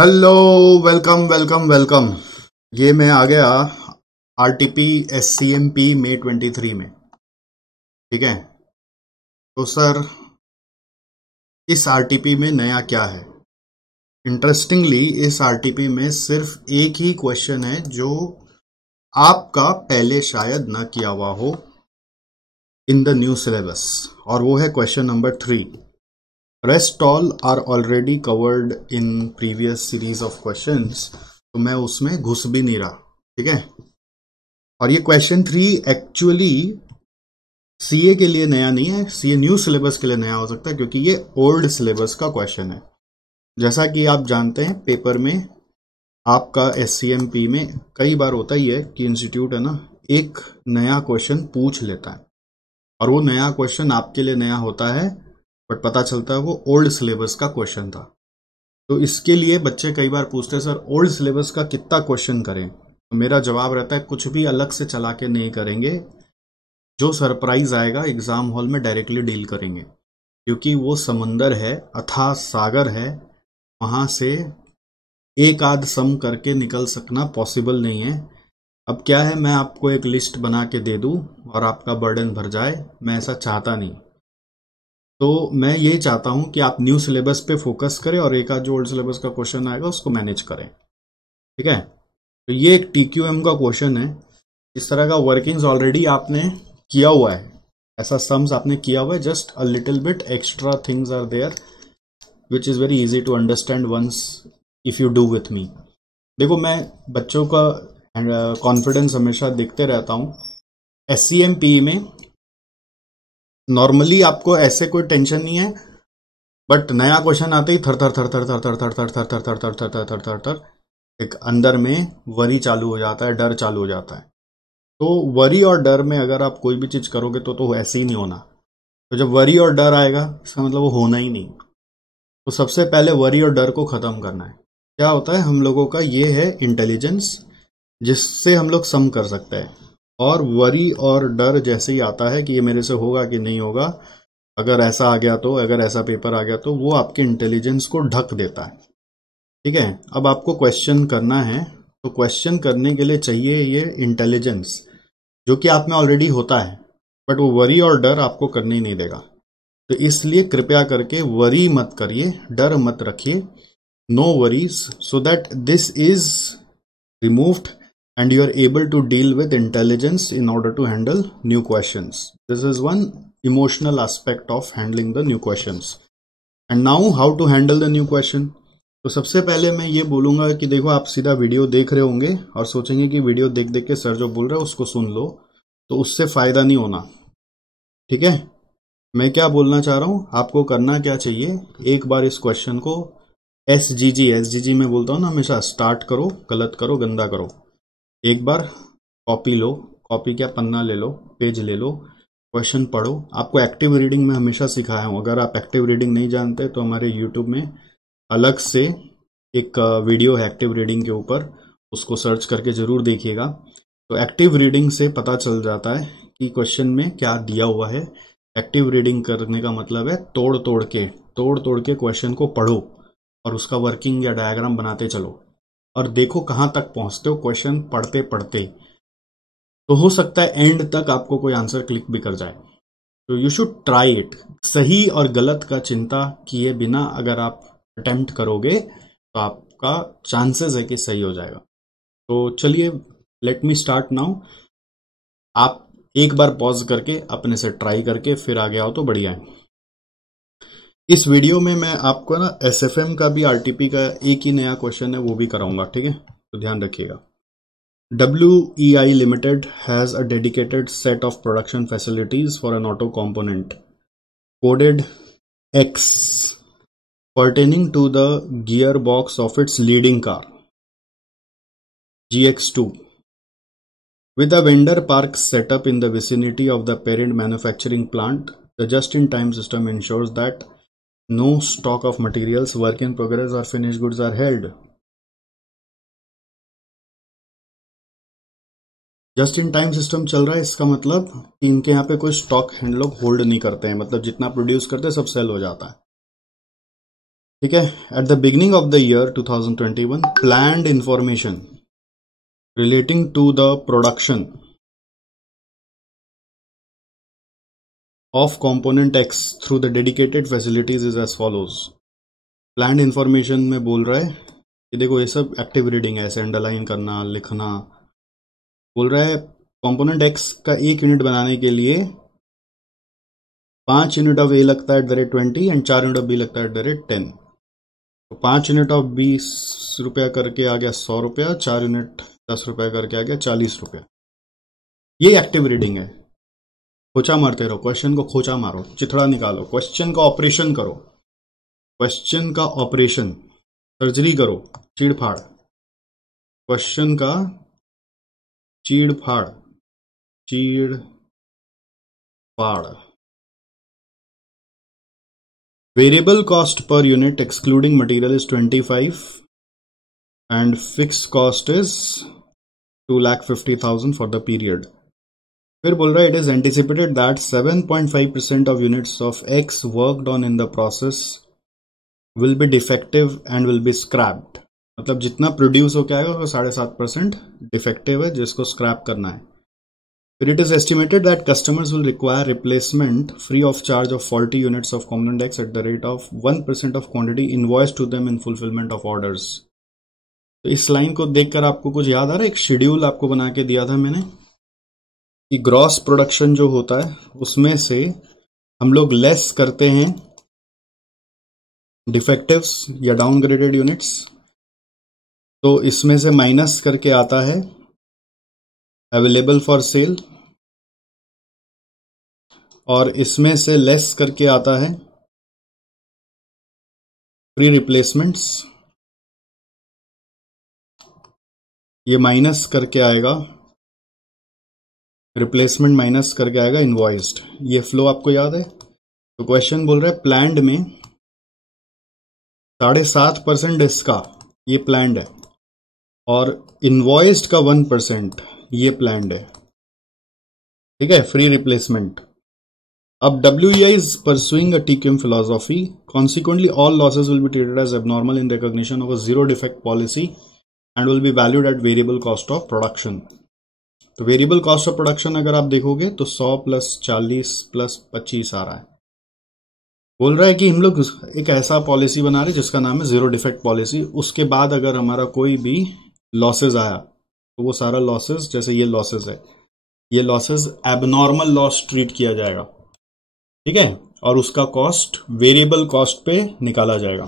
Hello. Welcome welcome welcome. ये मैं आ गया आरटीपी एससीएमपी मई 23 में। ठीक है, तो सर इस आरटीपी में नया क्या है? इंटरेस्टिंगली इस आरटीपी में सिर्फ एक ही क्वेश्चन है जो आपका पहले शायद ना किया हुआ हो इन द न्यू सिलेबस, और वो है question number 3। Rest all are already covered in previous series of questions, तो मैं उसमें घुस भी नहीं रहा। ठीक है, और ये क्वेश्चन 3 एक्चुअली सीए के लिए नया नहीं है, सीए न्यू सिलेबस के लिए नया हो सकता है क्योंकि ये ओल्ड सिलेबस का क्वेश्चन है। जैसा कि आप जानते हैं पेपर में आपका एससीएमपी में कई बार होता ही है कि इंस्टीट्यूट है ना एक नया क्वेश्चन पूछ लेता है, और वो नया क्वेश्चन आपके लिए नया होता है बट पता चलता है वो ओल्ड सिलेबस का क्वेश्चन था। तो इसके लिए बच्चे कई बार पूछते हैं सर ओल्ड सिलेबस का कितना क्वेश्चन करें, तो मेरा जवाब रहता है कुछ भी अलग से चला के नहीं करेंगे, जो सरप्राइज आएगा एग्जाम हॉल में डायरेक्टली डील करेंगे, क्योंकि वो समंदर है, अथाह सागर है, वहां से एक आध सम करके निकल सकना पॉसिबल नहीं है। अब क्या है, मैं आपको एक लिस्ट बना के दे दूं और आपका बर्डन भर जाए, मैं ऐसा चाहता नहीं। तो मैं ये चाहता हूं कि आप न्यू सिलेबस पे फोकस करें और एक आध जो ओल्ड सिलेबस का क्वेश्चन आएगा उसको मैनेज करें। ठीक है, तो ये एक टीक्यूएम का क्वेश्चन है। इस तरह का वर्किंग्स ऑलरेडी आपने किया हुआ है, ऐसा सम्स आपने किया हुआ है, just a little bit extra things are there which is very easy to understand once if you do with me. देखो, मैं बच्चों का कॉन्फिडेंस हमेशा देखते रहता हूं। एससीएमपी में नॉर्मली आपको ऐसे कोई टेंशन नहीं है, बट नया क्वेश्चन आते ही थर थर थर थर थर थर थर थर थर थर थर थर थर थर थर थर थर एक अंदर में वरी चालू हो जाता है, डर चालू हो जाता है। तो वरी और डर में अगर आप कोई भी चीज करोगे तो ऐसे ही नहीं होना। तो जब वरी और डर आएगा इसका मतलब वो होना ही नहीं। तो सबसे पहले वरी और डर को खत्म करना है। क्या होता है, हम लोगों का ये है इंटेलिजेंस, जिससे हम लोग सम कर सकते हैं। और वरी और डर जैसे ही आता है कि ये मेरे से होगा कि नहीं होगा, अगर ऐसा आ गया तो, अगर ऐसा पेपर आ गया तो, वो आपके इंटेलिजेंस को ढक देता है। ठीक है, अब आपको क्वेश्चन करना है, तो क्वेश्चन करने के लिए चाहिए ये इंटेलिजेंस, जो कि आप में ऑलरेडी होता है, बट वो वरी और डर आपको करने ही नहीं देगा। तो इसलिए कृपया करके वरी मत करिए, डर मत रखिए, no worries, so that this is removed and you are able to deal with intelligence in order to handle new questions. This is one emotional aspect of handling the new questions. And now how to handle the new question? तो सबसे पहले मैं ये बोलूंगा कि देखो, आप सीधा वीडियो देख रहे होंगे और सोचेंगे कि वीडियो देख देख के सर जो बोल रहा है उसको सुन लो, तो उससे फायदा नहीं होना। ठीक है, मैं क्या बोलना चाह रहा हूं, आपको करना क्या चाहिए, एक बार इस क्वेश्चन को एसजीजी में बोलता हूं ना हमेशा, स्टार्ट करो, गलत करो, गंदा करो। एक बार कॉपी लो, कॉपी क्या पन्ना ले लो, पेज ले लो, क्वेश्चन पढ़ो। आपको एक्टिव रीडिंग में हमेशा सिखाया हूं, अगर आप एक्टिव रीडिंग नहीं जानते तो हमारे यूट्यूब में अलग से एक वीडियो है एक्टिव रीडिंग के ऊपर, उसको सर्च करके जरूर देखिएगा। तो एक्टिव रीडिंग से पता चल जाता है कि क्वेश्चन में क्या दिया हुआ है। एक्टिव रीडिंग करने का मतलब है तोड़ तोड़ के क्वेश्चन को पढ़ो और उसका वर्किंग या डायग्राम बनाते चलो, और देखो कहां तक पहुंचते हो क्वेश्चन पढ़ते पढ़ते। तो हो सकता है एंड तक आपको कोई आंसर क्लिक भी कर जाए। तो यू शुड ट्राई इट। सही और गलत का चिंता किए बिना अगर आप अटेम्प्ट करोगे तो आपका चांसेस है कि सही हो जाएगा। तो चलिए, लेट मी स्टार्ट नाउ। आप एक बार पॉज करके अपने से ट्राई करके फिर आगे आओ तो बढ़िया है। इस वीडियो में मैं आपको ना एसएफएम का भी आरटीपी का एक ही नया क्वेश्चन है वो भी कराऊंगा। ठीक है, तो ध्यान रखिएगा। WEI Limited has a dedicated set of production facilities for an auto component coded X pertaining to the gearbox of its leading car GX2. With a vendor park set up in the vicinity of the parent manufacturing plant, the just-in-time system ensures that no stock of materials, work in progress or finished goods are held. Just in time system चल रहा है, इसका मतलब इनके यहाँ पे कोई stock hand लोग होल्ड नहीं करते हैं, मतलब जितना प्रोड्यूस करते हैं सब सेल हो जाता है। ठीक है, at the beginning of the year 2021 planned information relating to the production of component X through the dedicated facilities is as follows. Planned information में बोल रहा है कि देखो ये सब एक्टिव रीडिंग है, ऐसे अंडरलाइन करना, लिखना। बोल रहा है कंपोनेंट एक्स का एक यूनिट बनाने के लिए 5 यूनिट ऑफ ए लगता है @20 एंड 4 यूनिट ऑफ बी लगता है @10। तो 5 यूनिट ऑफ 20 रुपया करके आ गया 100 रुपया, 4 यूनिट 10 रुपया करके आ गया 40 रुपया। ये एक्टिव रीडिंग है। खोचा मारते रहो, क्वेश्चन को खोचा मारो, चिथड़ा निकालो, क्वेश्चन का ऑपरेशन करो, क्वेश्चन का ऑपरेशन, सर्जरी करो, चीड़-फाड़, क्वेश्चन का चीड़-फाड़, चीड़-फाड़। Variable cost per unit excluding material is 25 and fixed cost is 2,50,000 for the period. फिर बोल रहा है it is anticipated that 7.5% of units of X worked on in the process will be defective and will be scrapped. मतलब जितना produce होकर आएगा वो 7.5% defective है जिसको स्क्रैप करना है। फिर it is estimated that customers will require replacement free of charge of 40 units of component X at the rate of 1% of quantity invoiced to them in fulfillment of orders. तो इस line को देखकर आपको कुछ याद आ रहा है? एक शेड्यूल आपको बना के दिया था मैंने कि ग्रॉस प्रोडक्शन जो होता है उसमें से हम लोग लेस करते हैं डिफेक्टिव्स या डाउनग्रेडेड यूनिट्स, तो इसमें से माइनस करके आता है अवेलेबल फॉर सेल और इसमें से लेस करके आता है फ्री रिप्लेसमेंट्स, ये माइनस करके आएगा रिप्लेसमेंट, माइनस करके आएगा इनवॉइस्ड। ये फ्लो आपको याद है? तो क्वेश्चन बोल रहा है प्लान्ड में 7.5% इसका ये प्लान्ड है और इनवॉइस्ड का 1% ये प्लान्ड है। ठीक है, फ्री रिप्लेसमेंट। अब WEI is pursuing a TQM philosophy. Consequently, all losses will be treated as abnormal in recognition of a zero defect policy and will be valued at variable cost of production. तो variable cost of production अगर आप देखोगे तो 100 + 40 + 25 आ रहा है। बोल रहा है कि हम लोग एक ऐसा पॉलिसी बना रहे जिसका नाम है जीरो डिफेक्ट पॉलिसी। उसके बाद अगर हमारा कोई भी लॉसेज आया तो वो सारा लॉसेज, जैसे ये लॉसेज है, ये लॉसेज एबनॉर्मल लॉस ट्रीट किया जाएगा। ठीक है, और उसका कॉस्ट वेरिएबल कॉस्ट पे निकाला जाएगा।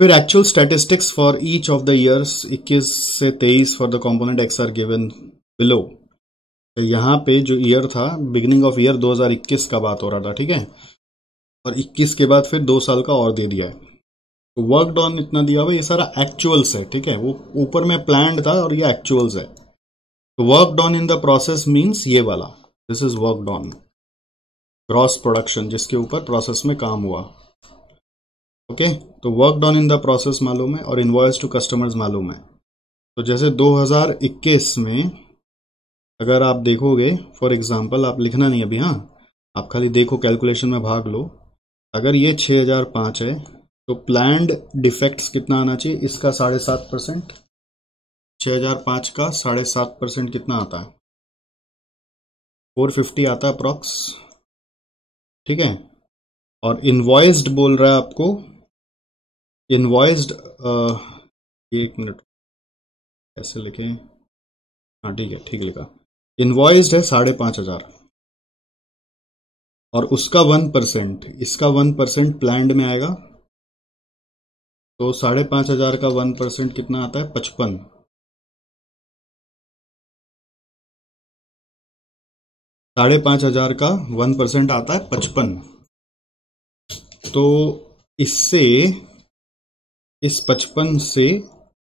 फिर actual statistics for each of the years 21 से 23 for the component X are given below. तो यहाँ पे जो ईयर था बिगिनिंग ऑफ ईयर 2021 का बात हो रहा था। ठीक है, और 21 के बाद फिर 2 साल का और दे दिया है। तो वर्क ऑन इतना दिया हुआ, ये सारा एक्चुअल्स है। ठीक है, वो ऊपर में प्लान्ड था और ये एक्चुअल्स है। तो work on in the process means ये वाला, this is work on gross production, जिसके ऊपर प्रोसेस में काम हुआ। ओके, तो work on in the process मालूम है और इनवॉइस टू कस्टमर्स मालूम है। तो जैसे 2021 में अगर आप देखोगे, फॉर एग्जांपल, आप लिखना नहीं अभी, हाँ आप खाली देखो, कैलकुलेशन में भाग लो। अगर ये 6005 है तो प्लान्ड डिफेक्ट्स कितना आना चाहिए? इसका 7.5%, 6005 का 7.5% कितना आता है? 450 आता है अप्रॉक्स। ठीक है, और इनवॉइस्ड बोल रहा है आपको, इनवॉइस्ड, एक मिनट कैसे लिखें, हाँ ठीक है, ठीक लिखा। इनवॉइस्ड है 5,500 और उसका 1%, इसका 1% प्लान्ड में आएगा। तो 5,500 का 1% कितना आता है? 55। 5,500 का 1% आता है 55। तो इससे, इस 55 से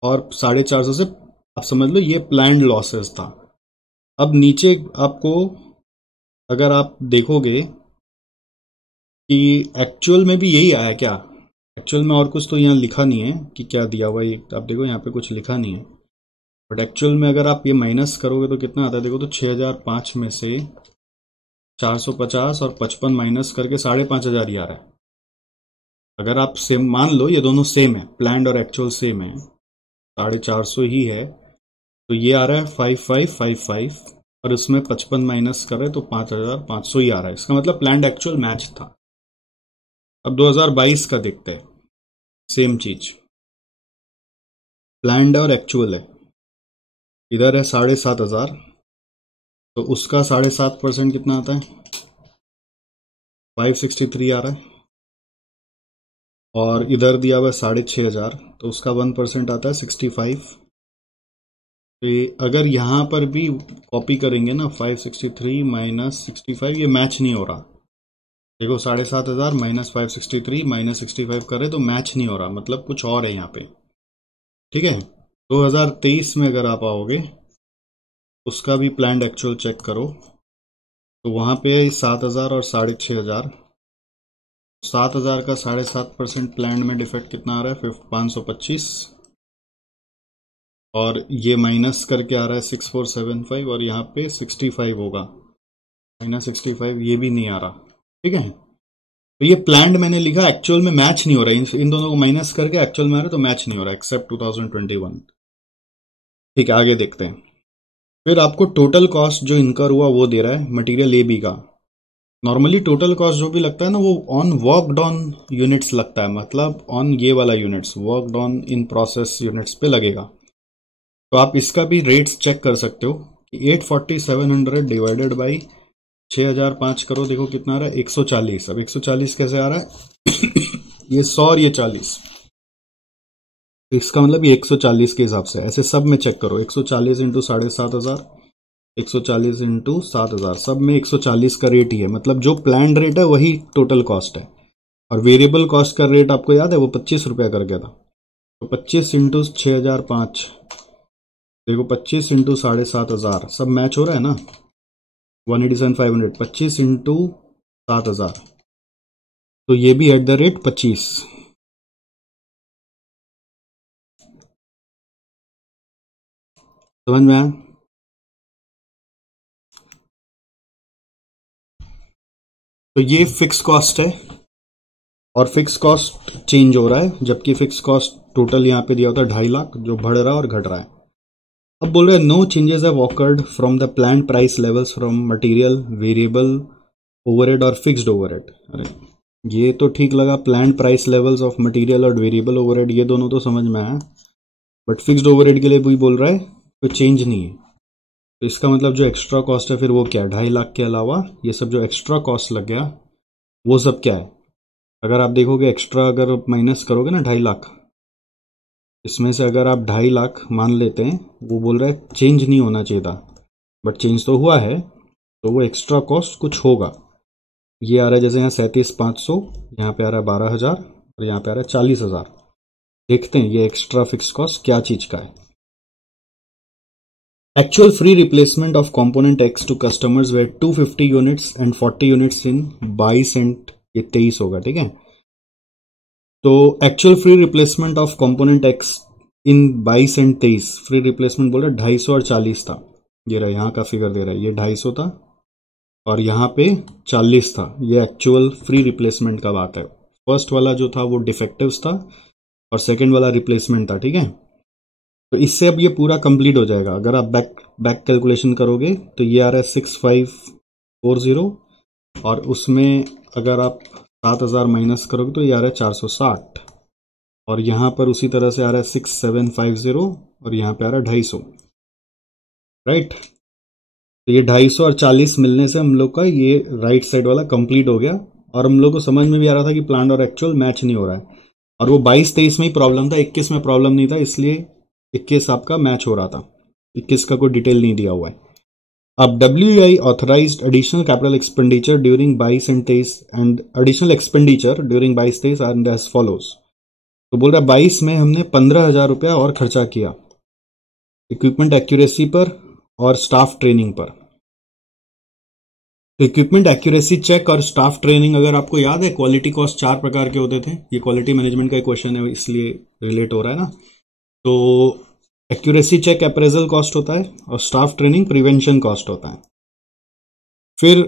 और 450 से आप समझ लो ये प्लान्ड लॉसेस था। अब नीचे आपको अगर आप देखोगे कि एक्चुअल में भी यही आया क्या, एक्चुअल में और कुछ तो यहाँ लिखा नहीं है कि क्या दिया हुआ है। आप देखो यहाँ पे कुछ लिखा नहीं है, बट एक्चुअल में अगर आप ये माइनस करोगे तो कितना आता है? देखो तो 6005 में से 450 और 55 माइनस करके 5,500 ही आ रहा है। अगर आप सेम मान लो ये दोनों सेम है, प्लान्ड और एक्चुअल सेम है, 450 ही है, तो ये आ रहा है 5555 और इसमें 55 माइनस कर रहे तो 5500 ही आ रहा है। इसका मतलब प्लान्ड एक्चुअल मैच था। अब 2022 का देखते हैं, सेम चीज, प्लान्ड और एक्चुअल है, इधर है 7500, तो उसका 7.5% कितना आता है, 563 आ रहा है, और इधर दिया हुआ 6500, तो उसका 1% आता है 65। तो अगर यहां पर भी कॉपी करेंगे ना, 563 माइनस 65, ये मैच नहीं हो रहा। देखो 7500 माइनस 563 माइनस 65 करे तो मैच नहीं हो रहा, मतलब कुछ और है यहाँ पे। ठीक है, 2023 में अगर आप आओगे, उसका भी प्लान्ड एक्चुअल चेक करो, तो वहां पे 7000 और 6500, 7000 का 7.5% प्लान्ड में डिफेक्ट कितना आ रहा है, 525, और ये माइनस करके आ रहा है 6475, और यहाँ पे 65 होगा, माइनस 65, ये भी नहीं आ रहा। ठीक है, तो ये प्लान्ड मैंने लिखा, एक्चुअल में मैच नहीं हो रहा है, इन दोनों को माइनस करके एक्चुअल में आ रहा है तो मैच नहीं हो रहा एक्सेप्ट 2021। ठीक है, आगे देखते हैं। फिर आपको टोटल कॉस्ट जो इनकर हुआ वो दे रहा है मटेरियल ए बी का। नॉर्मली टोटल कॉस्ट जो भी लगता है ना, वो ऑन वर्कड ऑन यूनिट्स लगता है, मतलब ऑन ये वाला units, worked on in process units पे लगेगा। तो आप इसका भी रेट्स चेक कर सकते हो कि 840,700 डिवाइडेड बाई 6005 करो, देखो कितना आ रहा है, 140। अब 140 कैसे आ रहा है ये 100 और ये 40, इसका मतलब ये 140 के हिसाब से, ऐसे सब में चेक करो, 140 इंटू 7500, 140 इंटू 7000, सब में 140 का रेट ही है, मतलब जो प्लान रेट है वही टोटल कॉस्ट है। और वेरिएबल कॉस्ट का रेट आपको याद है, वो 25 रुपया कर गया था, तो 25 इंटू 6005, देखो 25 इंटू 7500, सब मैच हो रहा है ना, 187,500, 25 इंटू 7000, तो ये भी एट द रेट 25। समझ में आया? तो ये फिक्स कॉस्ट है, और फिक्स कॉस्ट चेंज हो रहा है, जबकि फिक्स कॉस्ट टोटल यहाँ पे दिया होता है 2.5 लाख, जो बढ़ रहा है और घट रहा है। अब बोल रहे हैं no changes have occurred from the plan price levels from material, variable overhead और फिक्स्ड ओवरहेड। अरे ये तो ठीक लगा, plan price levels of material और वेरिएबल ओवरहेड, ये दोनों तो समझ में आया, बट फिक्स्ड ओवरहेड के लिए भी बोल रहा है कोई चेंज नहीं है। तो इसका मतलब जो एक्स्ट्रा कॉस्ट है फिर वो क्या है, 2.5 लाख के अलावा ये सब जो एक्स्ट्रा कॉस्ट लग गया वो सब क्या है। अगर आप देखोगे एक्स्ट्रा, अगर माइनस करोगे ना 2.5 लाख, इसमें से अगर आप 2.5 लाख मान लेते हैं, वो बोल रहा है चेंज नहीं होना चाहिए था, बट चेंज तो हुआ है, तो वो एक्स्ट्रा कॉस्ट कुछ होगा। ये आ रहा है जैसे यहाँ 37,500, यहाँ पे आ रहा है 12,000, और यहाँ पे आ रहा है 40,000। देखते हैं ये एक्स्ट्रा फिक्स कॉस्ट क्या चीज का है। Actual free replacement of component X to customers were 250 units and 40 units in 22 and ये 23 होगा। ठीक है, तो actual free replacement of component X in 22 and 23, free replacement बोल रहा है 250 और 40 था। ये रहा, यहाँ का फिगर दे रहा है, ये 250 था और यहाँ पे 40 था। ये एक्चुअल फ्री रिप्लेसमेंट का बात है। फर्स्ट वाला जो था वो डिफेक्टिव्स था और सेकेंड वाला रिप्लेसमेंट था। ठीक है, तो इससे अब ये पूरा कंप्लीट हो जाएगा। अगर आप बैक कैलकुलेशन करोगे तो ये आ रहा है 6540, और उसमें अगर आप 7000 माइनस करोगे तो ये आ रहा है 460, और यहाँ पर उसी तरह से आ रहा है 6750, और यहाँ पे आ रहा है 250। राइट, तो ये 250 और 40 मिलने से हम लोग का ये राइट साइड वाला कंप्लीट हो गया, और हम लोग को समझ में भी आ रहा था कि प्लान और एक्चुअल मैच नहीं हो रहा है। और वो 22-23 में ही प्रॉब्लम था, 21 में प्रॉब्लम नहीं था, इसलिए 21 आपका मैच हो रहा था, 21 का कोई डिटेल नहीं दिया हुआ है। अब WEI authorised additional capital expenditure during 22 and 23 and additional expenditure during 22-23 and as follows. तो बोल रहा है 22 में हमने 15,000 रुपया और खर्चा किया इक्विपमेंट एक्यूरेसी पर और स्टाफ ट्रेनिंग पर। तो इक्विपमेंट एक्यूरेसी चेक और स्टाफ ट्रेनिंग, अगर आपको याद है क्वालिटी कॉस्ट 4 प्रकार के होते थे, ये क्वालिटी मैनेजमेंट का क्वेश्चन है इसलिए रिलेट हो रहा है ना। तो एक्यूरेसी चेक अप्रेजल कॉस्ट होता है और स्टाफ ट्रेनिंग प्रिवेंशन कॉस्ट होता है। फिर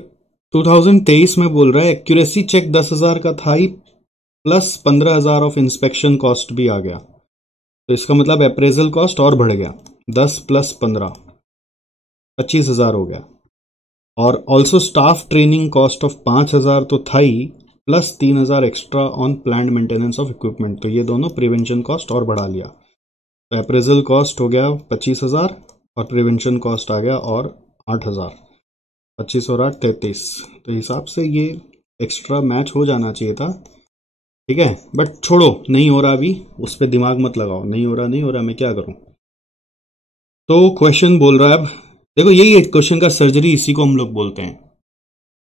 2023 में बोल रहा है एक्यूरेसी चेक 10,000 का था ही प्लस 15,000 ऑफ इंस्पेक्शन कॉस्ट भी आ गया, तो इसका मतलब अप्रेजल कॉस्ट और बढ़ गया, 10 + 15 25,000 हो गया। और also staff training cost of 5,000 तो था ही, plus 3,000 extra unplanned maintenance of equipment, तो ये दोनों प्रिवेंशन कॉस्ट और बढ़ा लिया। तो अप्रेजल कॉस्ट हो गया 25,000 और प्रिवेंशन कॉस्ट आ गया और 8,000, 25 और 8 33। तो हिसाब से ये एक्स्ट्रा मैच हो जाना चाहिए था, ठीक है। बट छोड़ो, नहीं हो रहा अभी, उस पर दिमाग मत लगाओ, नहीं हो रहा मैं क्या करूं। तो क्वेश्चन बोल रहा है, अब देखो यही है क्वेश्चन का सर्जरी, इसी को हम लोग बोलते हैं,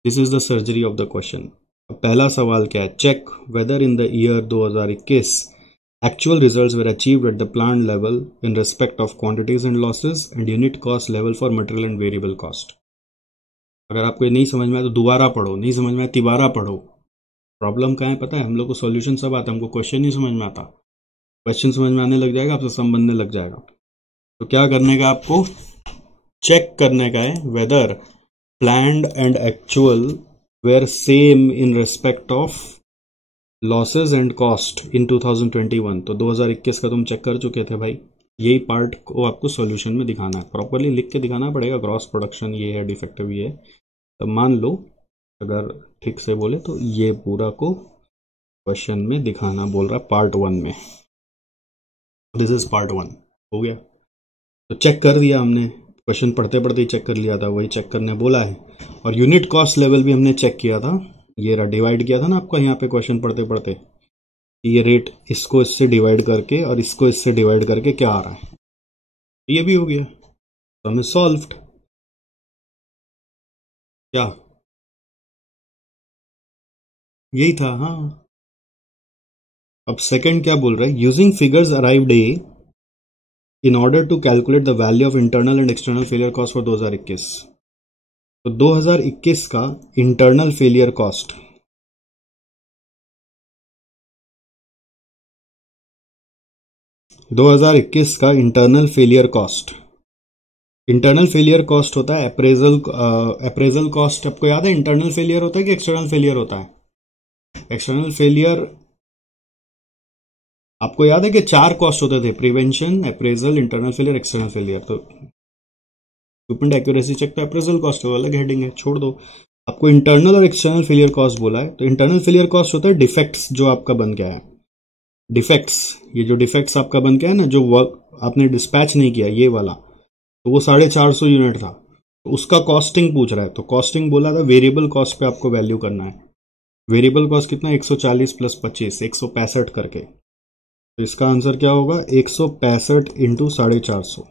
this is the surgery of the question. पहला सवाल क्या है, check whether in the year 2021 actual results were achieved at the plan level in respect of quantities and losses and unit cost level for material and variable cost. अगर आपको ये नहीं समझ में आया तो दोबारा पढ़ो, नहीं समझ में आया तिबारा पढ़ो। प्रॉब्लम कहाँ है पता है, हम लोग को सॉल्यूशन सब आता है, हमको क्वेश्चन नहीं समझ में आता। क्वेश्चन समझ में आने लग जाएगा, आपसे सम बनने लग जाएगा। तो क्या करने का आपको, चेक करने का है whether planned and actual were same in respect of losses and cost in 2021। तो 2021 का तुम चेक कर चुके थे भाई, यही पार्ट को आपको सॉल्यूशन में दिखाना है, प्रॉपर्ली लिख के दिखाना पड़ेगा। ग्रॉस प्रोडक्शन ये है, डिफेक्टिव ये है, तो मान लो अगर ठीक से बोले तो ये पूरा को क्वेश्चन में दिखाना बोल रहा है पार्ट 1 में। दिस इज पार्ट 1 हो गया। तो चेक कर दिया हमने, क्वेश्चन पढ़ते पढ़ते ही चेक कर लिया था, वही चेक करने बोला है। और यूनिट कॉस्ट लेवल भी हमने चेक किया था, ये रहा, डिवाइड किया था ना आपका यहाँ पे क्वेश्चन पढ़ते पढ़ते, ये रेट इसको इससे डिवाइड करके और इसको इससे डिवाइड करके क्या आ रहा है, ये भी हो गया। तो हमें सॉल्व्ड, क्या यही था, हाँ। अब सेकंड क्या बोल रहा है, using figures arrived A in order to calculate the value of internal and external failure cost for 2021। तो 2021 का internal failure cost, internal failure cost होता है अप्रेजल कॉस्ट। आपको याद है इंटरनल फेलियर होता है कि एक्सटर्नल फेलियर होता है? एक्सटर्नल फेलियर आपको याद है कि 4 कॉस्ट होते थे, prevention, appraisal, internal failure, external failure. तो इक्विपमेंट एक्यूरेसी चेक तो अप्रेजल कॉस्ट है, अलग हेडिंग है, छोड़ दो। आपको इंटरनल और एक्सटर्नल फेलियर कॉस्ट बोला है, तो इंटरनल फेलियर कॉस्ट होता है डिफेक्ट्स जो आपका बन गया है, डिफेक्ट्स, ये जो डिफेक्ट्स आपका बन गया है ना, जो वर्क आपने डिस्पैच नहीं किया ये वाला, तो वो 450 यूनिट था, तो उसका कॉस्टिंग पूछ रहा है। तो कॉस्टिंग बोला था वेरिएबल कॉस्ट पे आपको वैल्यू करना है। वेरिएबल कॉस्ट कितना, 140 + 25, 165 करके। तो इसका आंसर क्या होगा, 165 × 450।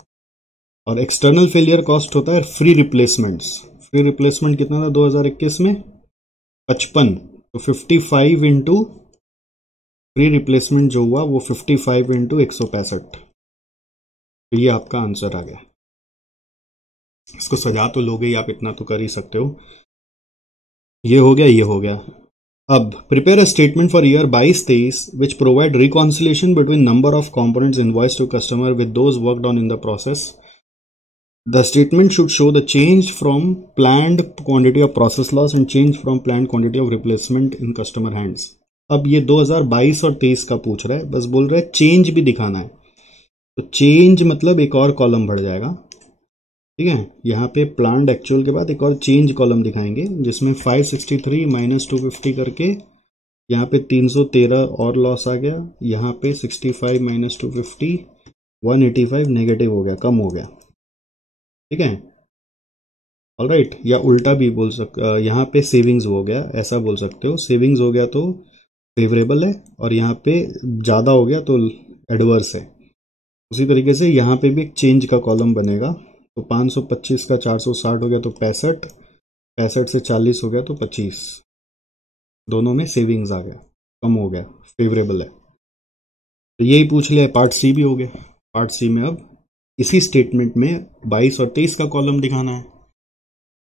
और एक्सटर्नल फेलियर कॉस्ट होता है फ्री रिप्लेसमेंट्स। फ्री रिप्लेसमेंट कितना था 2021 में, 55। तो 55 इंटू फ्री रिप्लेसमेंट जो हुआ वो 55 × 165। तो ये आपका आंसर आ गया। इसको सजा तो लोगे ही आप, इतना तो कर ही सकते हो। ये हो गया, ये हो गया। अब prepare a statement for year 22-23 which provide reconciliation between number of components invoice to customer with those worked on in the process. The statement should show the change from planned quantity of process loss and change from planned quantity of replacement in customer hands. अब ये 2022 और 23 का पूछ रहा है, बस बोल रहा है चेंज भी दिखाना है। तो चेंज मतलब एक और कॉलम बढ़ जाएगा, ठीक है। यहाँ पे प्लान्ड एक्चुअल के बाद एक और चेंज कॉलम दिखाएंगे, जिसमें 563 - 250 करके यहाँ पे 313 और लॉस आ गया। यहाँ पे 65 - 250 185 नेगेटिव हो गया, कम हो गया, ठीक है। ऑलराइट, या उल्टा भी बोल सकते, यहाँ पे सेविंग्स हो गया, ऐसा बोल सकते हो। सेविंग्स हो गया तो फेवरेबल है, और यहाँ पे ज़्यादा हो गया तो एडवर्स है। उसी तरीके से यहाँ पे भी एक चेंज का कॉलम बनेगा। तो 525 का 460 हो गया तो 65, 65 से 40 हो गया तो 25। दोनों में सेविंग्स आ गया, कम हो गया, फेवरेबल है। तो यही पूछ लिया, पार्ट सी भी हो गया। पार्ट सी में अब इसी स्टेटमेंट में 22 और 23 का कॉलम दिखाना है,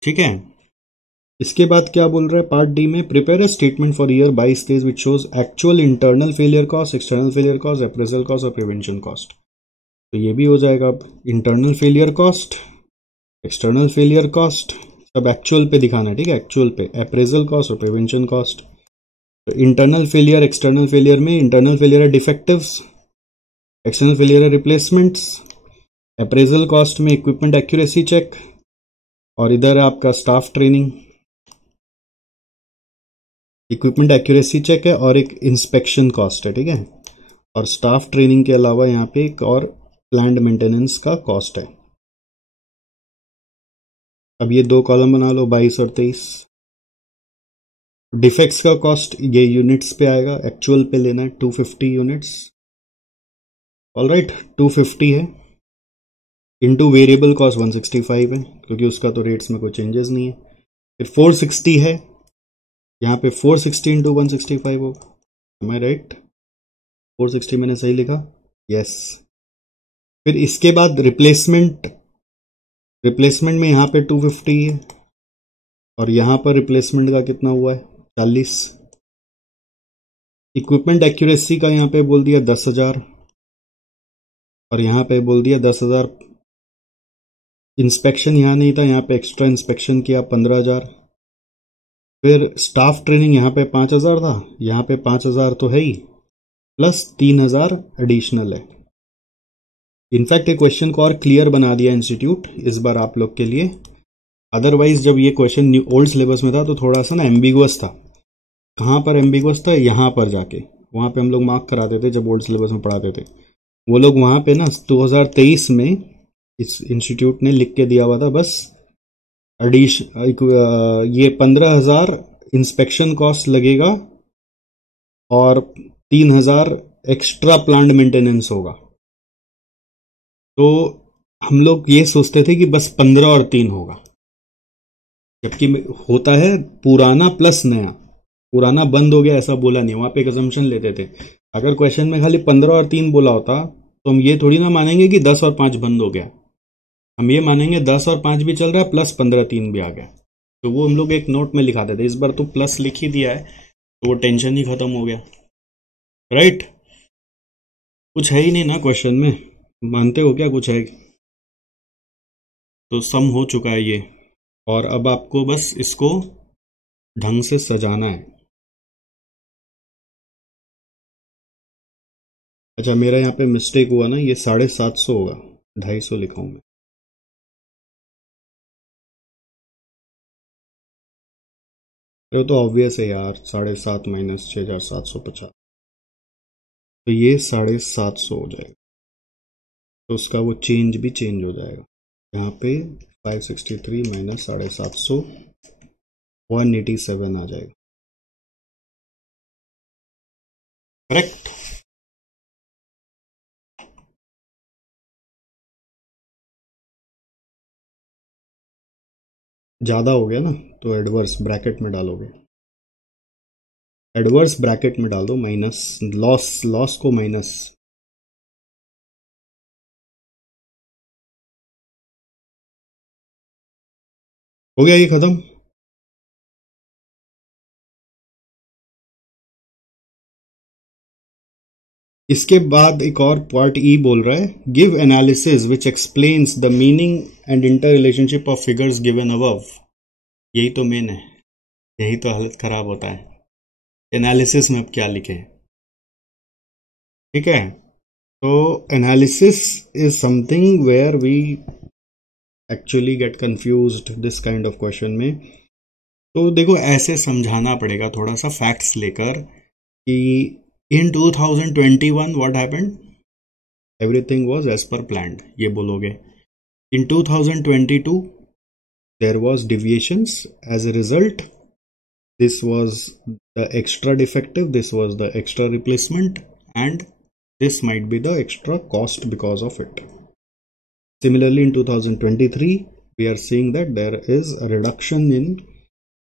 ठीक है। इसके बाद क्या बोल रहा है पार्ट डी में, prepare a statement for year 22-23 which shows actual internal failure cost, external failure cost, appraisal cost और प्रिवेंशन कॉस्ट। तो ये भी हो जाएगा। अब internal failure cost, external failure cost सब एक्चुअल पे दिखाना है, ठीक है, एक्चुअल पे, अप्रेजल कॉस्ट और प्रिवेंशन कॉस्ट। तो इंटरनल फेलियर, एक्सटर्नल फेलियर में इंटरनल फेलियर है डिफेक्टिव्स, एक्सटर्नल फेलियर है रिप्लेसमेंट्स, अप्रेजल कॉस्ट में इक्विपमेंट एक्यूरेसी चेक, और इधर है आपका staff training. Equipment accuracy check है और एक इंस्पेक्शन कॉस्ट है, ठीक है। और स्टाफ ट्रेनिंग के अलावा यहाँ पे एक और प्लांट मेंटेनेंस का कॉस्ट है। अब ये दो कॉलम बना लो, 22 और 23। डिफेक्ट्स का कॉस्ट ये यूनिट्स पे आएगा, एक्चुअल पे लेना है 250 यूनिट्स। ऑलराइट, 250 है इनटू वेरिएबल कॉस्ट 165 है, क्योंकि उसका तो रेट्स में कोई चेंजेस नहीं है। फिर 460 है, यहाँ पे 460 इंटू 165 होगा। एम आई राइट? 460 मैंने सही लिखा? यस। फिर इसके बाद रिप्लेसमेंट में यहाँ पे 250 है, और यहाँ पर रिप्लेसमेंट का कितना हुआ है? 40। इक्विपमेंट एक्यूरेसी का यहाँ पे बोल दिया 10,000, और यहाँ पे बोल दिया 10,000। इंस्पेक्शन यहाँ नहीं था, यहाँ पे एक्स्ट्रा इंस्पेक्शन किया 15,000। फिर स्टाफ ट्रेनिंग यहाँ पे 5,000 था, यहाँ पे 5,000 तो है ही, प्लस 3,000 एडिशनल है। इनफैक्ट एक क्वेश्चन को और क्लियर बना दिया इंस्टीट्यूट इस बार आप लोग के लिए। अदरवाइज जब ये क्वेश्चन ओल्ड सिलेबस में था तो थोड़ा सा ना एम्बिगुअस था। कहाँ पर एम्बिगुअस था? यहाँ पर जाके, वहाँ पे हम लोग मार्क कराते थे जब ओल्ड सिलेबस में पढ़ाते थे। वो लोग वहाँ पे ना 2023 में इस इंस्टीट्यूट ने लिख के दिया हुआ था बस ये 15,000 इंस्पेक्शन कॉस्ट लगेगा और 3,000 एक्स्ट्रा प्लांट मेंटेनेंस होगा। तो हम लोग ये सोचते थे कि बस 15 और 3 होगा, जबकि होता है पुराना प्लस नया। पुराना बंद हो गया ऐसा बोला नहीं, वहां पे एक अजम्पशन लेते थे। अगर क्वेश्चन में खाली 15 और 3 बोला होता तो हम ये थोड़ी ना मानेंगे कि 10 और 5 बंद हो गया। हम ये मानेंगे 10 और 5 भी चल रहा है, प्लस 15 3 भी आ गया। तो वो हम लोग एक नोट में लिखा देते। इस बार तो प्लस लिख ही दिया है तो वो टेंशन ही खत्म हो गया, राइट? कुछ है ही नहीं ना क्वेश्चन में, मानते हो क्या कुछ है? तो सम हो चुका है ये, और अब आपको बस इसको ढंग से सजाना है। अच्छा, मेरा यहाँ पे मिस्टेक हुआ ना, ये 750 होगा, 250 लिखा हूं मैं। तो ऑब्वियस है यार, 7.5 माइनस 6,750, तो ये 750 हो जाएगा। तो उसका वो चेंज भी चेंज हो जाएगा। यहाँ पे 563 माइनस 750 187 आ जाएगा, करेक्ट? ज्यादा हो गया ना तो एडवर्स ब्रैकेट में डालोगे, एडवर्स ब्रैकेट में डाल दो, माइनस लॉस को माइनस। हो गया ये खत्म। इसके बाद एक और पार्ट ई बोल रहा है, give analysis which explains the meaning and inter relationship of figures given above. यही तो मेन है, यही तो हालत खराब होता है। एनालिसिस में अब क्या लिखे, ठीक है? तो analysis is something where we actually get confused this kind of question में। तो देखो ऐसे समझाना पड़ेगा थोड़ा सा फैक्ट्स लेकर कि in 2021 what happened? Everything was as per planned, ये बोलोगे। In 2022 there was deviations, as a result this was the extra defective, this was the extra replacement, and this might be the extra cost because of it. Similarly in 2023 we are seeing that there is a reduction in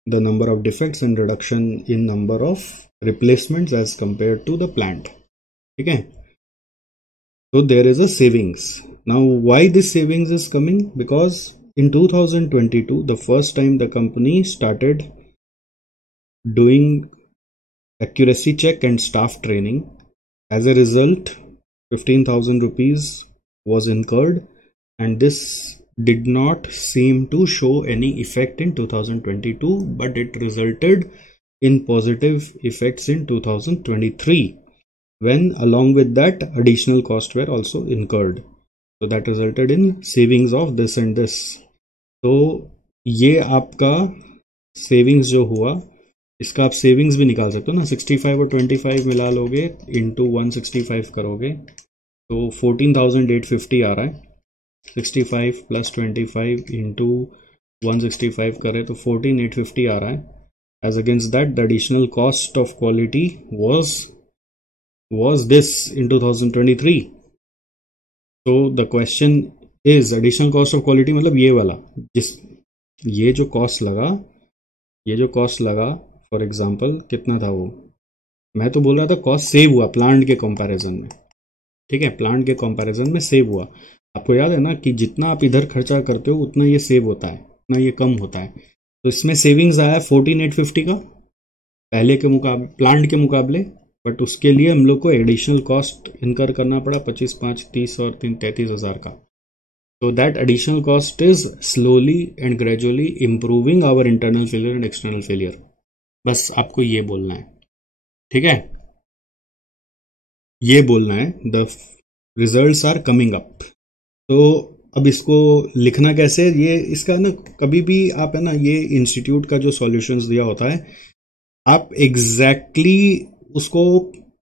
the number of defects and reduction in number of replacements as compared to the plant. Okay, so there is a savings. Now why this savings is coming? Because in 2022 the first time the company started doing accuracy check and staff training. As a result 15,000 rupees was incurred, and this did not seem to show any effect in 2022, but it resulted in positive effects in 2023 when along with that additional costs were also incurred. So that resulted in savings of this and this. तो ये आपका savings जो हुआ, इसका आप savings भी निकाल सकते हो ना. 65 और 25 मिला लोगे, इंटू 165 करोगे तो 14,850 आ रहा है. 65 प्लस 25 इंटू 165 करें तो 14,850 आ रहा है. As against that, the additional cost of quality was this in 2023. So the question is, additional cost of quality मतलब ये वाला, ये जो कॉस्ट लगा फॉर एग्जांपल कितना था वो, मैं तो बोल रहा था कॉस्ट सेव हुआ प्लांट के कंपैरिजन में. ठीक है, प्लांट के कंपैरिजन में सेव हुआ. आपको याद है ना कि जितना आप इधर खर्चा करते हो उतना ये सेव होता है, उतना ये कम होता है. तो इसमें सेविंग्स आया 14,850 का पहले के मुकाबले, प्लांट के मुकाबले. बट उसके लिए हम लोग को एडिशनल कॉस्ट इनकर करना पड़ा 25, 5, 30 और 3, 33,000 का. तो that additional cost is slowly and gradually improving our internal failure and external failure. बस आपको ये बोलना है. ठीक है, ये बोलना है the results are coming up. तो अब इसको लिखना कैसे, ये इसका ना कभी भी आप है ना, ये इंस्टीट्यूट का जो सॉल्यूशंस दिया होता है आप एग्जैक्टली उसको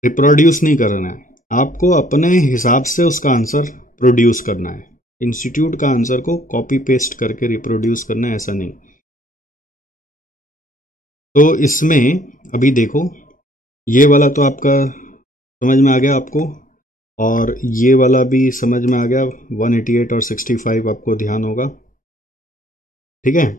रिप्रोड्यूस नहीं करना है, आपको अपने हिसाब से उसका आंसर प्रोड्यूस करना है. इंस्टीट्यूट का आंसर को कॉपी पेस्ट करके रिप्रोड्यूस करना है, ऐसा नहीं. तो इसमें अभी देखो, ये वाला तो आपका समझ में आ गया आपको, और ये वाला भी समझ में आ गया. 188 और 65 आपको ध्यान होगा. ठीक है,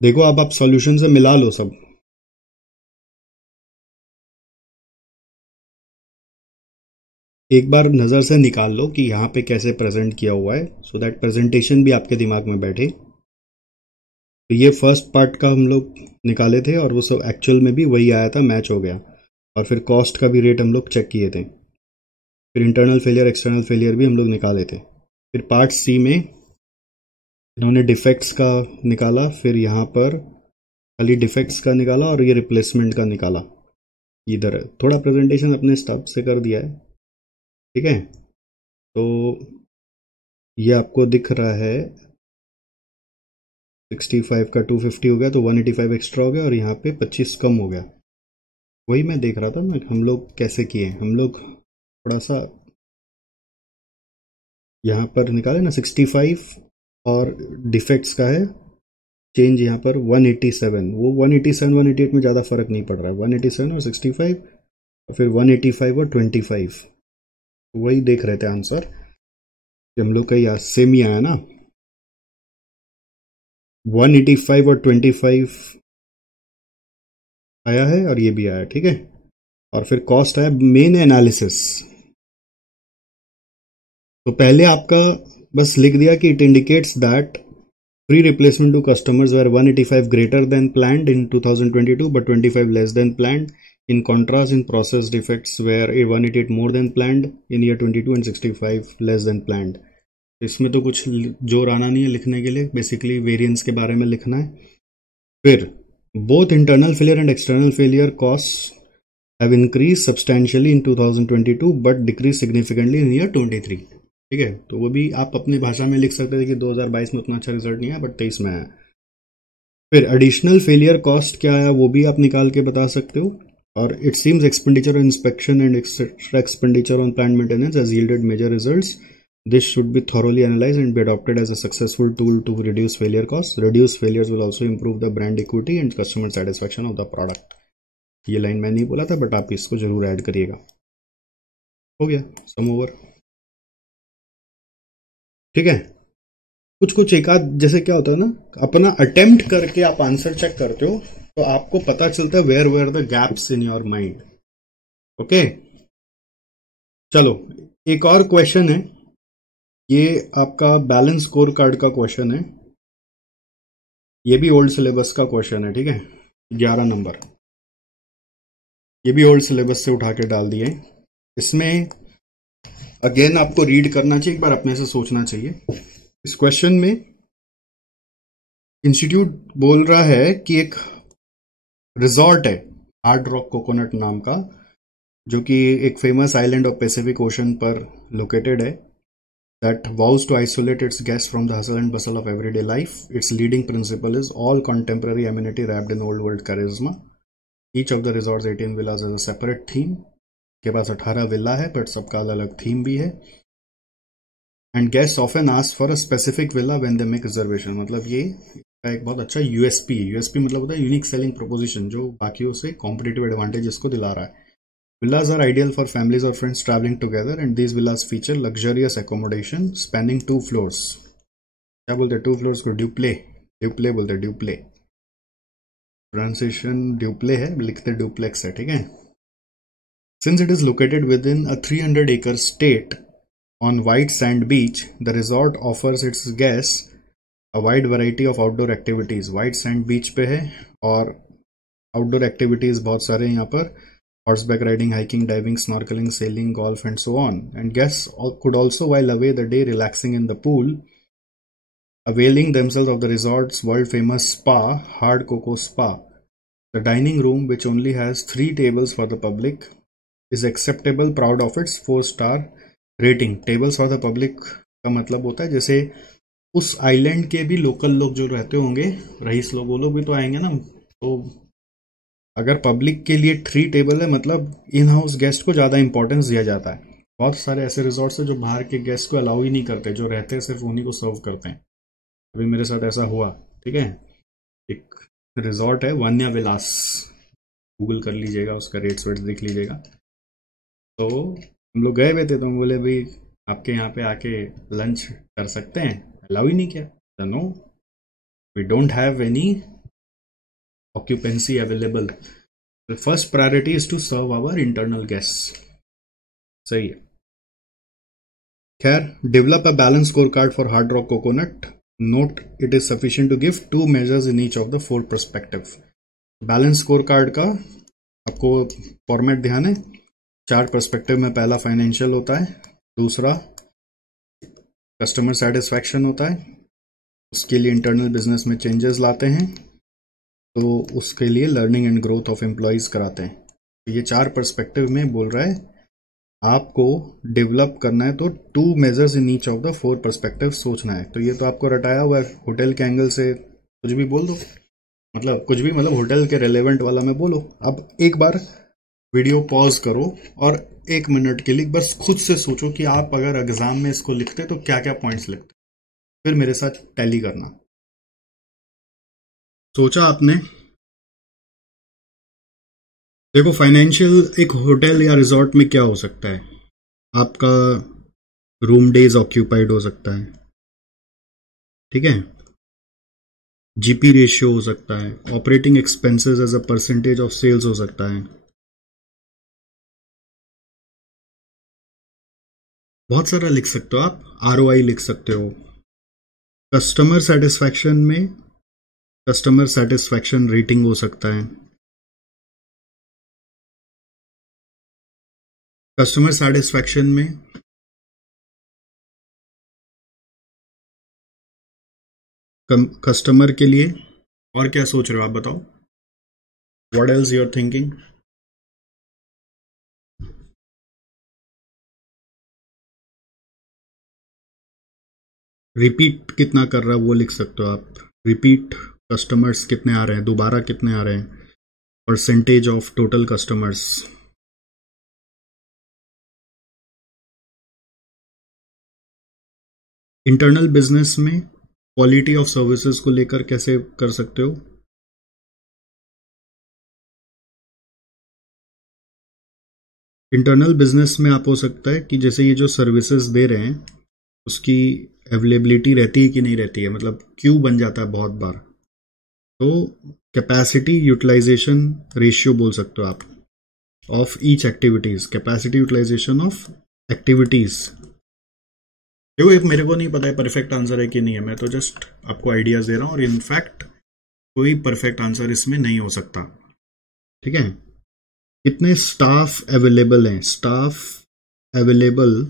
देखो अब आप सॉल्यूशन से मिला लो सब. एक बार नज़र से निकाल लो कि यहाँ पे कैसे प्रेजेंट किया हुआ है, सो दैट प्रेजेंटेशन भी आपके दिमाग में बैठे. तो ये फर्स्ट पार्ट का हम लोग निकाले थे और वो सब एक्चुअल में भी वही आया था, मैच हो गया. और फिर कॉस्ट का भी रेट हम लोग चेक किए थे. फिर इंटरनल फेलियर एक्सटर्नल फेलियर भी हम लोग निकाले थे. फिर पार्ट सी में इन्होंने डिफेक्ट्स का निकाला, फिर यहाँ पर खाली डिफेक्ट्स का निकाला और ये रिप्लेसमेंट का निकाला. इधर थोड़ा प्रेजेंटेशन अपने स्टाफ से कर दिया है. ठीक है, तो ये आपको दिख रहा है 65 का 250 हो गया तो 185 एक्स्ट्रा हो गया और यहाँ पे 25 कम हो गया. वही मैं देख रहा था ना हम लोग कैसे किए. हम लोग थोड़ा सा यहाँ पर निकाले ना 65 और डिफेक्ट्स का है चेंज यहाँ पर 187. वो 187 188 में ज़्यादा फर्क नहीं पड़ रहा है. 187 और 65 और फिर 185 और 25. वही देख रहे थे आंसर कि हम लोग का यहाँ सेम ही आया ना. 185 और 25 आया है और ये भी आया. ठीक है, और फिर कॉस्ट है मेन एनालिसिस. तो पहले आपका बस लिख दिया कि it indicates that free replacement to customers were 185 greater than planned in 2022 but 25 less than planned. In contrast, in process defects were 188 more than planned in year 22 and 65 less than planned. इसमें तो कुछ जोर आना नहीं है लिखने के लिए, बेसिकली वेरिएंस के बारे में लिखना है. फिर both internal failure and external failure costs have increased substantially in 2022 but decreased significantly in year 23. ठीक है, तो वो भी आप अपनी भाषा में लिख सकते थे कि 2022 में उतना अच्छा रिजल्ट नहीं आया बट 23 में आया. फिर एडिशनल फेलियर कॉस्ट क्या आया वो भी आप निकाल के बता सकते हो. और it seems expenditure on inspection and extra expenditure on plant maintenance has yielded major results. This should be thoroughly analysed and be adopted as a successful tool to reduce failure cost. Reduce failures will also improve the brand equity and customer satisfaction of the product. ये line मैं नहीं बोला था but आप इसको जरूर add करिएगा. हो गया, सम ओवर. ठीक है, कुछ कुछ एक आध जैसे क्या होता है ना, अपना अटेम्प्ट करके आप आंसर चेक करते हो तो आपको पता चलता है where where the gaps in your mind. Okay, चलो एक और क्वेश्चन है, ये आपका बैलेंस स्कोर कार्ड का क्वेश्चन है, ये भी ओल्ड सिलेबस का क्वेश्चन है, ठीक है, 11 नंबर, ये भी ओल्ड सिलेबस से उठा के डाल दिए। इसमें अगेन आपको रीड करना चाहिए, एक बार अपने से सोचना चाहिए। इस क्वेश्चन में इंस्टीट्यूट बोल रहा है कि एक रिजॉर्ट है हार्ड रॉक कोकोनट नाम का, जो कि एक famous island of Pacific ocean पर लोकेटेड है, that vows to isolate its guests from the hustle and bustle of everyday life. Its leading principle is all contemporary amenity wrapped in old world charisma. Each of the resort's 18 villas has a separate theme. के पास 18 villa है but सबका अलग अलग theme भी है। And guests often ask for a specific villa when they make reservation। मतलब ये एक बहुत अच्छा यूएसपी मतलब होता है यूनिक सेलिंग प्रोपोजिशन, जो बाकियों से कॉम्पिटेटिव एडवांटेज इसको दिला रहा है। Villas are ideal for families or friends traveling together, and these villas feature luxurious accommodation spanning 2 floors। क्या बोलते हैं 2 floors को? ड्यूप्ले बोलते हैं, ड्यूप्ले, प्रोनाउंसिएशन ड्यूप्ले है, लिखते डुप्लेक्स है, ठीक है। Since it is located within a 300-acre state on white sand beach, the resort offers its guests a wide variety of outdoor activities। white sand beach पे है और outdoor activities बहुत सारे यहाँ पर, horseback riding, hiking, diving, snorkeling, sailing, golf, and so on. And guests could also while away the day relaxing in the pool, availing themselves of the resort's world-famous spa, Hard Cocoa Spa. The dining room, which only has 3 tables for the public, is acceptable, proud of its 4-star rating। Tables for the public का मतलब होता है जैसे उस island के भी local लोग जो रहते होंगे, रईस लोग, वो लोग भी तो आएंगे ना, तो अगर पब्लिक के लिए 3 टेबल है मतलब इन हाउस गेस्ट को ज़्यादा इंपॉर्टेंस दिया जाता है। बहुत सारे ऐसे रिजॉर्ट्स हैं जो बाहर के गेस्ट को अलाउ ही नहीं करते, जो रहते हैं सिर्फ उन्हीं को सर्व करते हैं। अभी मेरे साथ ऐसा हुआ, ठीक है, एक रिजॉर्ट है वन्या विलास, गूगल कर लीजिएगा, उसका रेट्स वेट्स देख लीजिएगा। तो हम लोग गए हुए थे, तो हम बोले भाई आपके यहाँ पे आके लंच कर सकते हैं, अलाउ ही नहीं किया। No, we don't have any occupancy available। The first priority is to serve our internal guests। सही है। खैर, develop a balanced scorecard for Hard Rock Coconut। Note it is sufficient to give 2 measures in each of the 4 perspective। Balance score card का आपको format ध्यान है, 4 perspective में पहला financial होता है, दूसरा कस्टमर सेटिस्फैक्शन होता है, उसके लिए इंटरनल बिजनेस में चेंजेस लाते हैं, तो उसके लिए learning and growth of employees कराते हैं। तो ये 4 पर्सपेक्टिव में बोल रहा है आपको डेवलप करना है, तो 2 measures in each of the 4 perspective सोचना है। तो ये तो आपको रटाया हुआ है, होटल के एंगल से कुछ भी बोल दो, मतलब कुछ भी, मतलब होटल के रेलेवेंट वाला में बोलो। अब एक बार वीडियो पॉज करो और 1 मिनट के लिए बस खुद से सोचो कि आप अगर एग्जाम में इसको लिखते तो क्या क्या पॉइंट्स लिखते, फिर मेरे साथ टैली करना। सोचा आपने? देखो, फाइनेंशियल एक होटल या रिजॉर्ट में क्या हो सकता है, आपका रूम डेज ऑक्यूपाइड हो सकता है, ठीक है, जीपी रेशियो हो सकता है, operating expenses as a percentage of sales हो सकता है, बहुत सारा लिख सकते हो आप, आरओआई लिख सकते हो। कस्टमर सेटिस्फैक्शन में कस्टमर सेटिस्फैक्शन रेटिंग हो सकता है, कस्टमर सेटिस्फैक्शन में कस्टमर के लिए और क्या सोच रहे हो आप बताओ, what else you are thinking? Repeat कितना कर रहा है वो लिख सकते हो आप, रिपीट कस्टमर्स कितने आ रहे हैं, दोबारा कितने आ रहे हैं, percentage of total customers. Internal business में क्वालिटी ऑफ सर्विसेज को लेकर कैसे कर सकते हो, इंटरनल बिजनेस में आप हो सकता है कि जैसे ये जो सर्विसेज दे रहे हैं उसकी अवेलेबिलिटी रहती है कि नहीं रहती है, मतलब क्यू बन जाता है बहुत बार। तो कैपेसिटी यूटिलाइजेशन रेशियो बोल सकते हो आप of each activities, capacity utilisation of activities. देखो ये मेरे को नहीं पता है परफेक्ट आंसर है कि नहीं है, मैं तो जस्ट आपको आइडियाज दे रहा हूँ, और इनफैक्ट कोई परफेक्ट आंसर इसमें नहीं हो सकता। ठीक है, कितने स्टाफ अवेलेबल हैं, स्टाफ अवेलेबल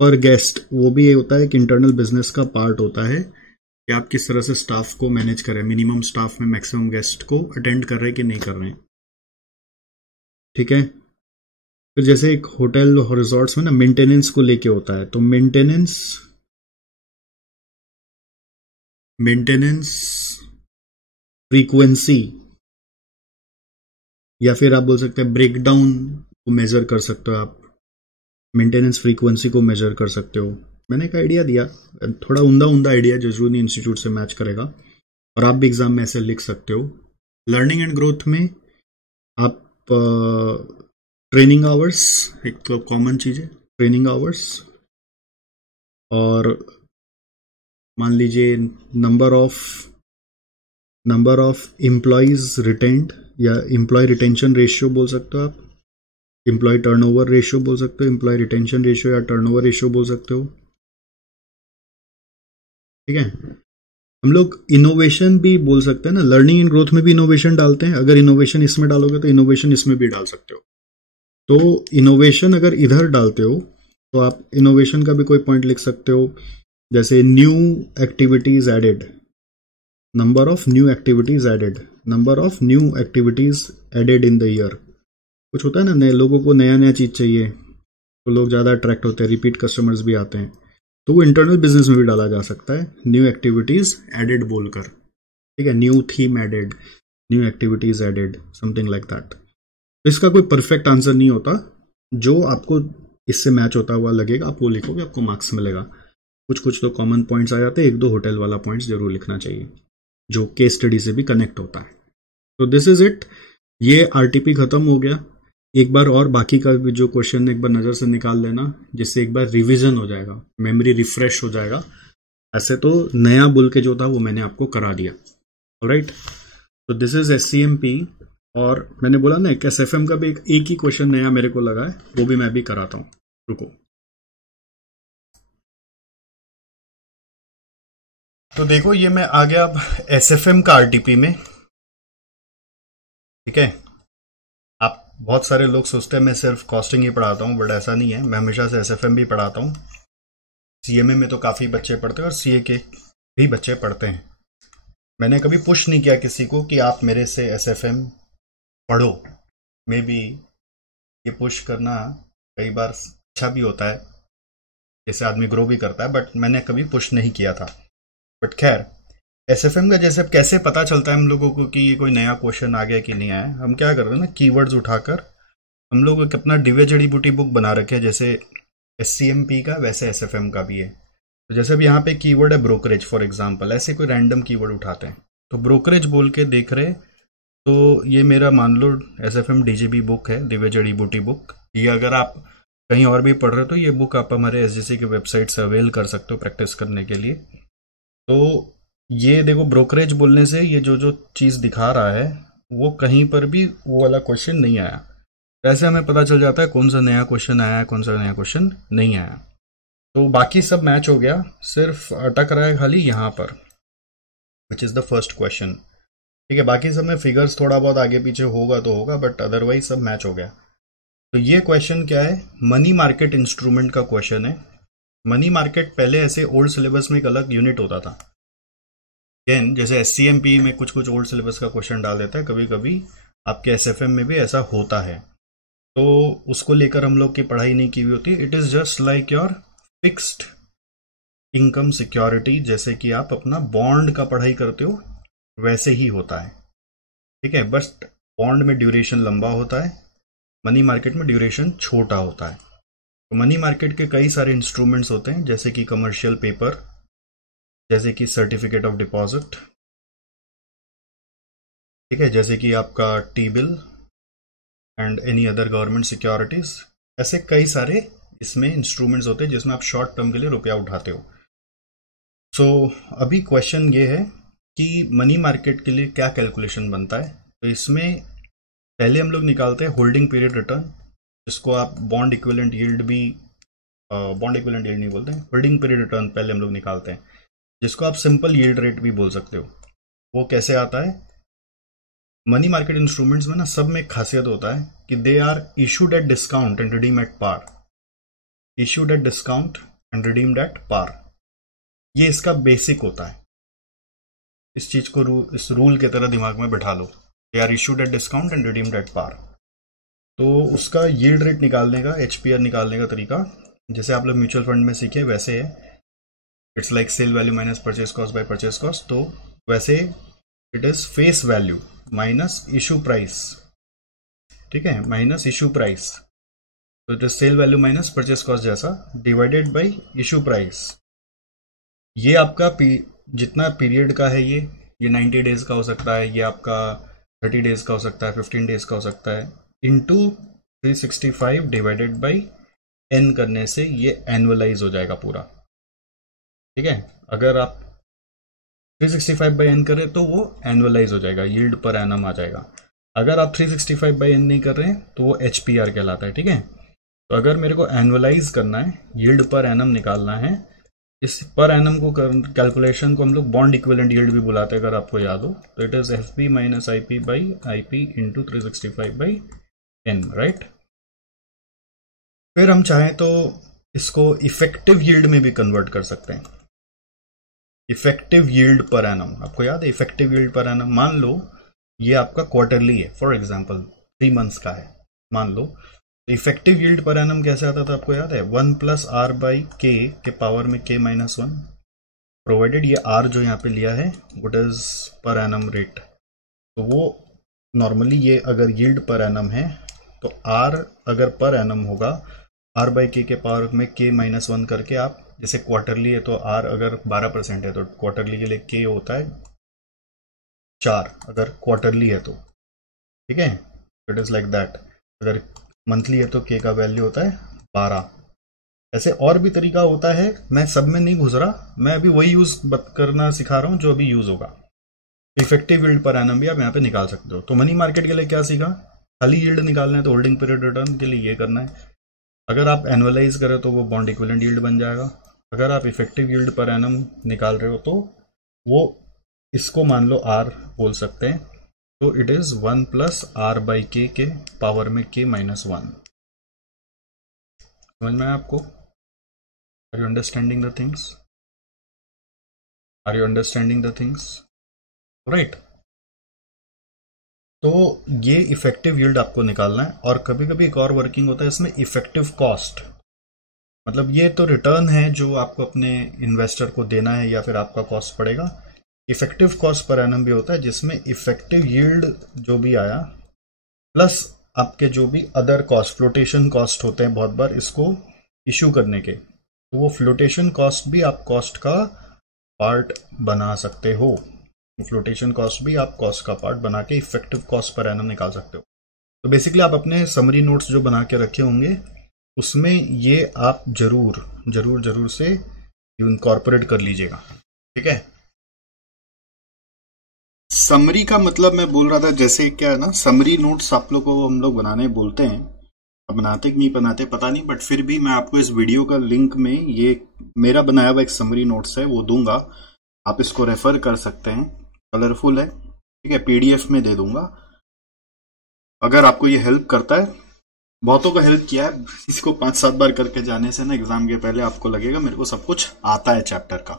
पर गेस्ट, वो भी ये होता है कि इंटरनल बिजनेस का पार्ट होता है कि आप किस तरह से स्टाफ को मैनेज करें, मिनिमम स्टाफ में मैक्सिमम गेस्ट को अटेंड कर रहे हैं कि नहीं कर रहे हैं। ठीक है, फिर जैसे एक होटल और रिजॉर्ट्स में ना मेंटेनेंस को लेके होता है, तो मेंटेनेंस फ्रीक्वेंसी, या फिर आप बोल सकते हैं ब्रेकडाउन को मेजर कर सकते हो आप, मेंटेनेंस फ्रीक्वेंसी को मेजर कर सकते हो। मैंने एक आइडिया दिया, थोड़ा उमदा आइडिया जो जरूरी इंस्टीट्यूट से मैच करेगा, और आप भी एग्जाम में ऐसे लिख सकते हो। लर्निंग एंड ग्रोथ में आप ट्रेनिंग आवर्स, एक तो कॉमन चीज है ट्रेनिंग आवर्स, और मान लीजिए नंबर ऑफ एम्प्लॉयज रिटेंड, या एम्प्लॉय रिटेंशन रेशियो बोल सकते हो आप, एम्प्लॉय टर्नओवर रेशियो बोल सकते हो, एम्प्लॉय रिटेंशन रेशियो या टर्नओवर रेशियो बोल सकते हो। ठीक है, हम लोग इनोवेशन भी बोल सकते हैं ना, लर्निंग एंड ग्रोथ में भी इनोवेशन डालते हैं, अगर इनोवेशन इसमें डालोगे तो इनोवेशन इसमें भी डाल सकते हो। तो इनोवेशन अगर इधर डालते हो तो आप इनोवेशन का भी कोई पॉइंट लिख सकते हो, जैसे new activities added, number of new activities added, number of new activities added in the year. कुछ होता है ना, नए लोगों को नया नया चीज चाहिए तो लोग ज्यादा अट्रैक्ट होते हैं, रिपीट कस्टमर्स भी आते हैं, तो वो इंटरनल बिजनेस में भी डाला जा सकता है, न्यू एक्टिविटीज एडेड बोलकर। ठीक है, new theme added, new activities added, something like that. तो इसका कोई परफेक्ट आंसर नहीं होता, जो आपको इससे मैच होता हुआ लगेगा आप वो लिखोगे, आपको मार्क्स मिलेगा। कुछ तो कॉमन पॉइंट्स आ जाते हैं, एक दो होटल वाला पॉइंट्स जरूर लिखना चाहिए जो केस स्टडी से भी कनेक्ट होता है। तो दिस इज इट, ये आरटीपी खत्म हो गया। एक बार और बाकी का भी जो क्वेश्चन एक बार नजर से निकाल लेना, जिससे एक बार रिवीजन हो जाएगा, मेमोरी रिफ्रेश हो जाएगा। ऐसे तो नया बोल के जो था वो मैंने आपको करा दिया। ऑलराइट, तो दिस इज SCMP, और मैंने बोला ना एक SFM का भी एक ही क्वेश्चन नया मेरे को लगा है, वो भी मैं भी कराता हूं, रुको। तो देखो ये मैं आ गया अब SFM का RTP में। ठीक है, आप बहुत सारे लोग सोचते हैं मैं सिर्फ कॉस्टिंग ही पढ़ाता हूं, बट ऐसा नहीं है, मैं हमेशा से SFM भी पढ़ाता हूं। CMA में तो काफी बच्चे पढ़ते हैं और CA के भी बच्चे पढ़ते हैं। मैंने कभी पुश नहीं किया किसी को कि आप मेरे से SFM पढ़ो। मे बी ये पुश करना कई बार अच्छा भी होता है, जैसे आदमी ग्रो भी करता है, बट मैंने कभी पुश नहीं किया था। बट खैर, SFM का जैसे कैसे पता चलता है हम लोगों को कि ये कोई नया क्वेश्चन आ गया कि नहीं आया, हम क्या कर रहे हैं ना, कीवर्ड्स उठाकर हम लोग एक अपना दिव्य जड़ी बूटी बुक बना रखे हैं, जैसे SCMP का वैसे SFM का भी है। तो जैसे अब यहाँ पे कीवर्ड है ब्रोकरेज फॉर एग्जांपल, ऐसे कोई रैंडम कीवर्ड उठाते हैं, तो ब्रोकरेज बोल के देख रहे, तो ये मेरा मान लो SFM DGB बुक है, दिव्य जड़ी बूटी बुक। ये अगर आप कहीं और भी पढ़ रहे हो तो ये बुक आप हमारे SGC की वेबसाइट से अवेल कर सकते हो प्रैक्टिस करने के लिए। तो ये देखो, ब्रोकरेज बोलने से ये जो चीज दिखा रहा है वो कहीं पर भी वो वाला क्वेश्चन नहीं आया। ऐसे हमें पता चल जाता है कौन सा नया क्वेश्चन आया है, कौन सा नया क्वेश्चन नहीं आया। तो बाकी सब मैच हो गया, सिर्फ अटक रहा है खाली यहाँ पर, which is the first question. ठीक है, बाकी सब में फिगर्स थोड़ा बहुत आगे पीछे होगा तो होगा, बट अदरवाइज सब मैच हो गया। तो ये क्वेश्चन क्या है, मनी मार्केट इंस्ट्रूमेंट का क्वेश्चन है। मनी मार्केट पहले ऐसे ओल्ड सिलेबस में एक अलग यूनिट होता था, जैसे SCMP में कुछ ओल्ड सिलेबस का क्वेश्चन डाल देता है, कभी कभी आपके SFM में भी ऐसा होता है, तो उसको लेकर हम लोग की पढ़ाई नहीं की हुई होती। It is just like your fixed income security, जैसे कि आप अपना बॉन्ड का पढ़ाई करते हो वैसे ही होता है। ठीक है, बस बॉन्ड में ड्यूरेशन लंबा होता है, मनी मार्केट में ड्यूरेशन छोटा होता है। तो मनी मार्केट के कई सारे इंस्ट्रूमेंट्स होते हैं, जैसे कि कमर्शियल पेपर, जैसे कि सर्टिफिकेट ऑफ डिपॉजिट, ठीक है, जैसे कि आपका T bill and any other government securities. ऐसे कई सारे इसमें इंस्ट्रूमेंट्स होते हैं जिसमें आप शॉर्ट टर्म के लिए रुपया उठाते हो। सो अभी क्वेश्चन ये है कि मनी मार्केट के लिए क्या कैलकुलेशन बनता है। तो इसमें पहले हम लोग निकालते हैं होल्डिंग पीरियड रिटर्न, जिसको आप बॉन्ड इक्विवेलेंट यील्ड भी, बॉन्ड इक्विवेलेंट यील्ड नहीं बोलते हैं, होल्डिंग पीरियड रिटर्न पहले हम लोग निकालते हैं, जिसको आप सिंपल यील्ड रेट भी बोल सकते हो। वो कैसे आता है, मनी मार्केट इंस्ट्रूमेंट्स में ना सब में एक खासियत होता है कि they are issued at discount and redeem at par, issued at discount and redeemed at par, ये इसका बेसिक होता है। इस चीज को इस रूल के तरह दिमाग में बैठा लो, they are issued at discount and redeemed at par. तो उसका यील्ड रेट निकालने का, HPR निकालने का तरीका जैसे आप लोग म्यूचुअल फंड में सीखे वैसे है, it's like sale value minus purchase cost by purchase cost. तो वैसे it is face value minus issue price, ठीक है, माइनस इशू प्राइस। तो it is sale value minus purchase cost जैसा डिवाइडेड बाय इशू प्राइस। ये आपका जितना period का है, ये 90 डेज का हो सकता है, ये आपका 30 डेज का हो सकता है, 15 डेज का हो सकता है, इंटू 365 डिवाइडेड बाई n करने से ये एनुअलाइज हो जाएगा पूरा, ठीक है। अगर आप 365 बाई n करें तो वो एनुअलाइज हो जाएगा, यील्ड पर एनम आ जाएगा। अगर आप 365 बाई n नहीं कर रहे हैं तो वो HPR कहलाता है, ठीक है। तो अगर मेरे को एनुअलाइज करना है, यील्ड पर एनम निकालना है, इस पर एनम को कैलकुलेशन को हम लोग बॉन्ड इक्विवेलेंट यील्ड भी बुलाते हैं, अगर आपको याद हो। तो it is FP minus IP by IP into 365 by n, right. फिर हम चाहें तो इसको इफेक्टिव यील्ड में भी कन्वर्ट कर सकते हैं, इफेक्टिव यील्ड पर एनम। आपको याद है इफेक्टिव यील्ड पर एनम, मान लो ये आपका क्वार्टरली है, फॉर एग्जांपल 3 मंथ्स का है मान लो। इफेक्टिव यील्ड पर एनम कैसे आता था आपको याद है, 1 प्लस R बाई K के पावर में K माइनस 1, प्रोवाइडेड ये R जो यहाँ पे लिया है what is per annum rate. तो वो नॉर्मली ये अगर यील्ड पर एनम है तो R अगर पर एनम होगा, R बाई K के पावर में K माइनस 1 करके आप, जैसे क्वार्टरली है तो R अगर 12% है तो क्वार्टरली के लिए K होता है 4, अगर क्वार्टरली है तो, ठीक है। It is like that. अगर मंथली है तो K का वैल्यू होता है 12। ऐसे और भी तरीका होता है, मैं सब में नहीं घुस रहा, मैं अभी वही यूज करना सिखा रहा हूं जो अभी यूज होगा। इफेक्टिव यील्ड पर एनम भी आप यहाँ पे निकाल सकते हो। तो मनी मार्केट के लिए क्या सीखा, खाली यील्ड निकालना है तो होल्डिंग पीरियड रिटर्न के लिए ये करना है। अगर आप एनुअलाइज करें तो वो बॉन्ड इक्विवेलेंट यील्ड बन जाएगा। अगर आप इफेक्टिव यील्ड पर एनम निकाल रहे हो तो वो इसको मान लो R बोल सकते हैं, तो it is 1 plus R by K के पावर में K माइनस 1। समझ में आया आपको? Are you understanding the things? Are you understanding the things? Right. तो ये इफेक्टिव यील्ड आपको निकालना है। और कभी कभी एक और वर्किंग होता है इसमें, इफेक्टिव कॉस्ट। मतलब ये तो रिटर्न है जो आपको अपने इन्वेस्टर को देना है या फिर आपका कॉस्ट पड़ेगा। इफेक्टिव कॉस्ट पर एनम भी होता है जिसमें इफेक्टिव यील्ड जो भी आया प्लस आपके जो भी अदर कॉस्ट, फ्लोटेशन कॉस्ट होते हैं बहुत बार इसको इशू करने के, तो वो फ्लोटेशन कॉस्ट भी आप कॉस्ट का पार्ट बना सकते हो। फ्लोटेशन कॉस्ट भी आप कॉस्ट का पार्ट बना के इफेक्टिव कॉस्ट पर एनम निकाल सकते हो। तो बेसिकली आप अपने समरी नोट्स जो बना के रखे होंगे उसमें ये आप जरूर से इनकॉर्पोरेट कर लीजिएगा, ठीक है। समरी का मतलब मैं बोल रहा था, जैसे क्या है ना, समरी नोट्स आप लोग को हम लोग बनाने बोलते हैं, अब बनाते कि नहीं बनाते पता नहीं, बट फिर भी मैं आपको इस वीडियो का लिंक में ये मेरा बनाया हुआ एक समरी नोट्स है वो दूंगा, आप इसको रेफर कर सकते हैं। कलरफुल है, ठीक है, PDF में दे दूंगा। अगर आपको ये हेल्प करता है, बहुतों को हेल्प किया है, इसको 5-7 बार करके जाने से ना एग्जाम के पहले आपको लगेगा मेरे को सब कुछ आता है चैप्टर का।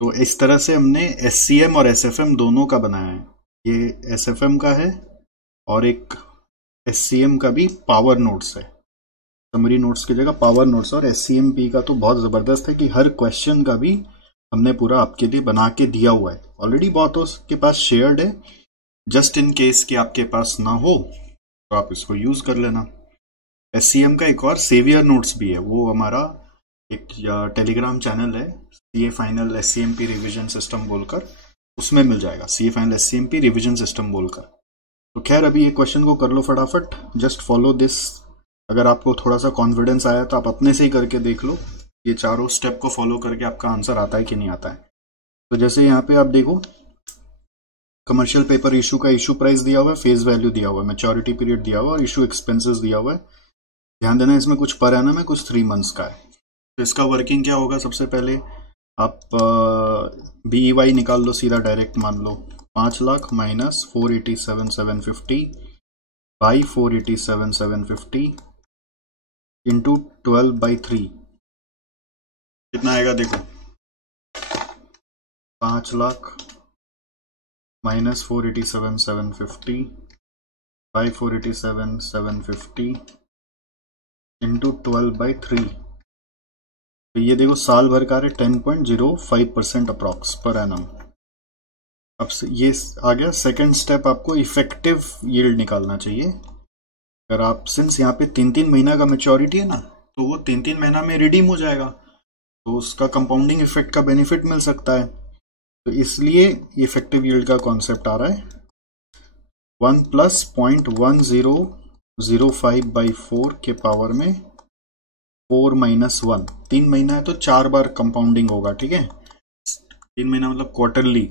तो इस तरह से हमने SCM और SFM दोनों का बनाया है। ये SFM का है और एक SCM का भी पावर नोट्स है। समरी नोट्स की जगह पावर नोट्स। और SCMP का तो बहुत जबरदस्त है कि हर क्वेश्चन का भी हमने पूरा आपके लिए बना के दिया हुआ है। ऑलरेडी बहुतों के पास शेयर्ड है, जस्ट इन केस कि आपके पास ना हो तो आप इसको यूज कर लेना। SCM का एक और सेवियर नोट्स भी है, वो हमारा एक टेलीग्राम चैनल है, CA final SCMP revision system बोलकर, उसमें मिल जाएगा, CA final SCMP revision system बोलकर। तो खैर अभी ये क्वेश्चन को कर लो फटाफट, जस्ट फॉलो दिस अगर आपको थोड़ा सा कॉन्फिडेंस आया तो आप अपने से ही करके देख लो, ये चारों स्टेप को फॉलो करके आपका आंसर आता है कि नहीं आता है। तो जैसे यहाँ पे आप देखो, कमर्शियल पेपर इशू का इशू प्राइस दिया हुआ है, फेस वैल्यू दिया हुआ है, मैच्योरिटी पीरियड दिया हुआ है और इशू एक्सपेंसेस दिया हुआ है। ध्यान देना इसमें कुछ पर एनम है, कुछ 3 मंथ्स का है। तो इसका वर्किंग क्या होगा, सबसे पहले आप BEY निकाल लो सीधा, डायरेक्ट मान लो 5 लाख माइनस 487,750 बाई 487,750 इंटू 12/3 कितना आएगा देखो, 5 लाख माइनस 487,750 बाई 487,750 इंटू 12/3। तो ये देखो साल भर का है 10.05% अप्रॉक्स पर एनम। अब ये आ गया सेकंड स्टेप, आपको इफेक्टिव यील्ड निकालना चाहिए। अगर आप सिंस यहाँ पे 3-3 महीना का मैच्योरिटी है ना, तो वो 3-3 महीना में रिडीम हो जाएगा, तो उसका कंपाउंडिंग इफेक्ट का बेनिफिट मिल सकता है। तो इसलिए इफेक्टिव यील्ड का कॉन्सेप्ट आ रहा है 1 + 0.1005/4 के पावर में 4 - 1। 3 महीना है तो 4 बार कंपाउंडिंग होगा, ठीक है, 3 महीना मतलब क्वार्टरली,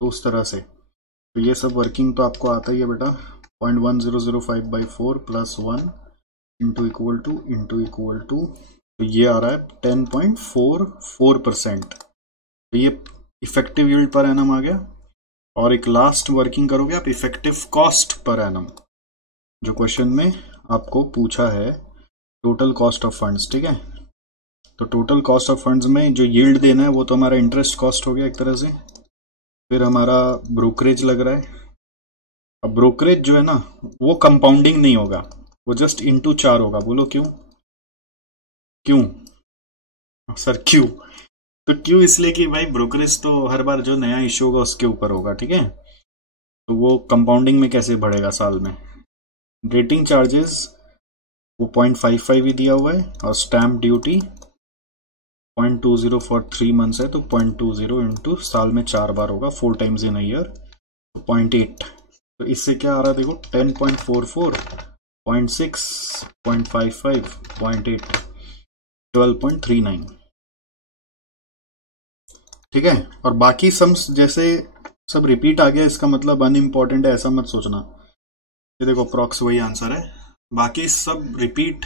तो उस तरह से। तो ये सब वर्किंग तो आपको आता ही है बेटा, 0.1005/4 + 1 इंटू तो ये आ रहा है 10.44%। तो ये इफेक्टिव यील्ड पर एनम आ गया। और एक लास्ट वर्किंग करोगे आप, इफेक्टिव कॉस्ट पर एनम, जो क्वेश्चन में आपको पूछा है टोटल कॉस्ट ऑफ फंड्स, ठीक है। तो टोटल कॉस्ट ऑफ फंड्स में जो यील्ड देना है वो तो हमारा इंटरेस्ट कॉस्ट हो गया एक तरह से, फिर हमारा ब्रोकरेज लग रहा है। अब ब्रोकरेज जो है ना वो कंपाउंडिंग नहीं होगा, वो जस्ट इंटू 4 होगा। बोलो क्यों? क्यों सर क्यों? तो क्यों इसलिए कि भाई ब्रोकरेज तो हर बार जो नया इश्यू होगा उसके ऊपर होगा, ठीक है, तो वो कंपाउंडिंग में कैसे बढ़ेगा साल में। रेटिंग चार्जेस वो 0.55 ही दिया हुआ है और स्टैम्प ड्यूटी 0.20 फॉर 3 मंथ्स है, तो 0.20 इंटू साल में 4 बार होगा, 4 टाइम्स इन अ ईयर, तो 0.8। तो इससे क्या आ रहा है देखो, 10.44, 0.6, 0.55, 0.8, 12.39, ठीक है। और बाकी सम्स जैसे सब रिपीट आ गया, इसका मतलब अनइम्पॉर्टेंट है ऐसा मत सोचना। ये देखो अप्रॉक्स वही आंसर है, बाकी सब रिपीट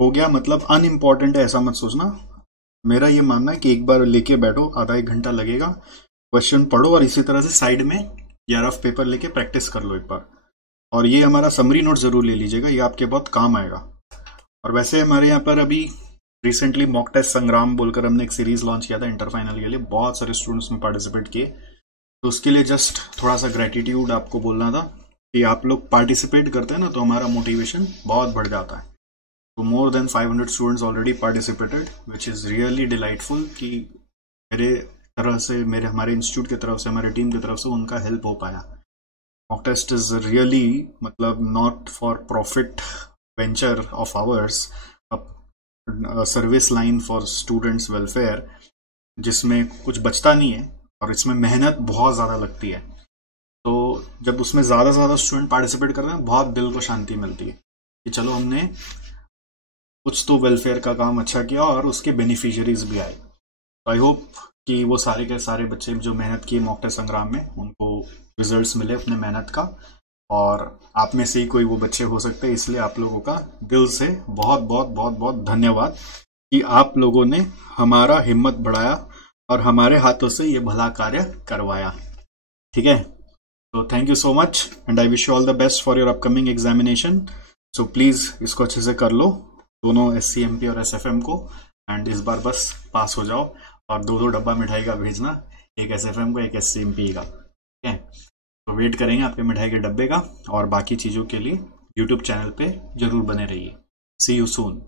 हो गया मतलब अनइम्पॉर्टेंट है ऐसा मत सोचना। मेरा ये मानना है कि एक बार लेके बैठो, आधा 1 घंटा लगेगा, क्वेश्चन पढ़ो और इसी तरह से साइड में या रफ पेपर लेके प्रैक्टिस कर लो एक बार। और ये हमारा समरी नोट जरूर ले लीजिएगा, ये आपके बहुत काम आएगा। और वैसे हमारे यहाँ पर अभी रिसेंटली मॉक टेस्ट संग्राम बोलकर हमने एक सीरीज लॉन्च किया था इंटर फाइनल के लिए, बहुत सारे स्टूडेंट्स में पार्टिसिपेट किए, तो उसके लिए जस्ट थोड़ा सा ग्रेटिट्यूड आपको बोलना था कि आप लोग पार्टिसिपेट करते हैं ना तो हमारा मोटिवेशन बहुत बढ़ जाता है। तो more than 500 students already participated, which is really delightful कि मेरे तरह से, हमारे इंस्टीट्यूट की तरफ से, हमारे टीम की तरफ से उनका हेल्प हो पाया। मॉक टेस्ट इज रियली मतलब not for profit venture of hours, service line for students welfare, जिसमें कुछ बचता नहीं है और इसमें मेहनत बहुत ज़्यादा लगती है। तो जब उसमें ज़्यादा से ज़्यादा स्टूडेंट पार्टिसिपेट करते हैं बहुत दिल को शांति मिलती है कि चलो हमने कुछ तो वेलफेयर का काम अच्छा किया और उसके बेनिफिशियरीज भी आए। तो आई होप कि वो सारे के सारे बच्चे जो मेहनत किए मॉक टेस्ट संग्राम में उनको रिजल्ट्स मिले अपने मेहनत का, और आप में से ही कोई वो बच्चे हो सकते हैं। इसलिए आप लोगों का दिल से बहुत बहुत बहुत बहुत धन्यवाद कि आप लोगों ने हमारा हिम्मत बढ़ाया और हमारे हाथों से ये भला कार्य करवाया, ठीक है। तो thank you so much and I wish you all the best for your upcoming examination. So please इसको अच्छे से कर लो, दोनों SCMP और SFM को, एंड इस बार बस पास हो जाओ। और 2-2 डब्बा मिठाई का भेजना, एक SFM का एक SCMP का, ठीक है। तो वेट करेंगे आपके मिठाई के डब्बे का, और बाकी चीज़ों के लिए YouTube चैनल पे जरूर बने रहिए। सी यू सून।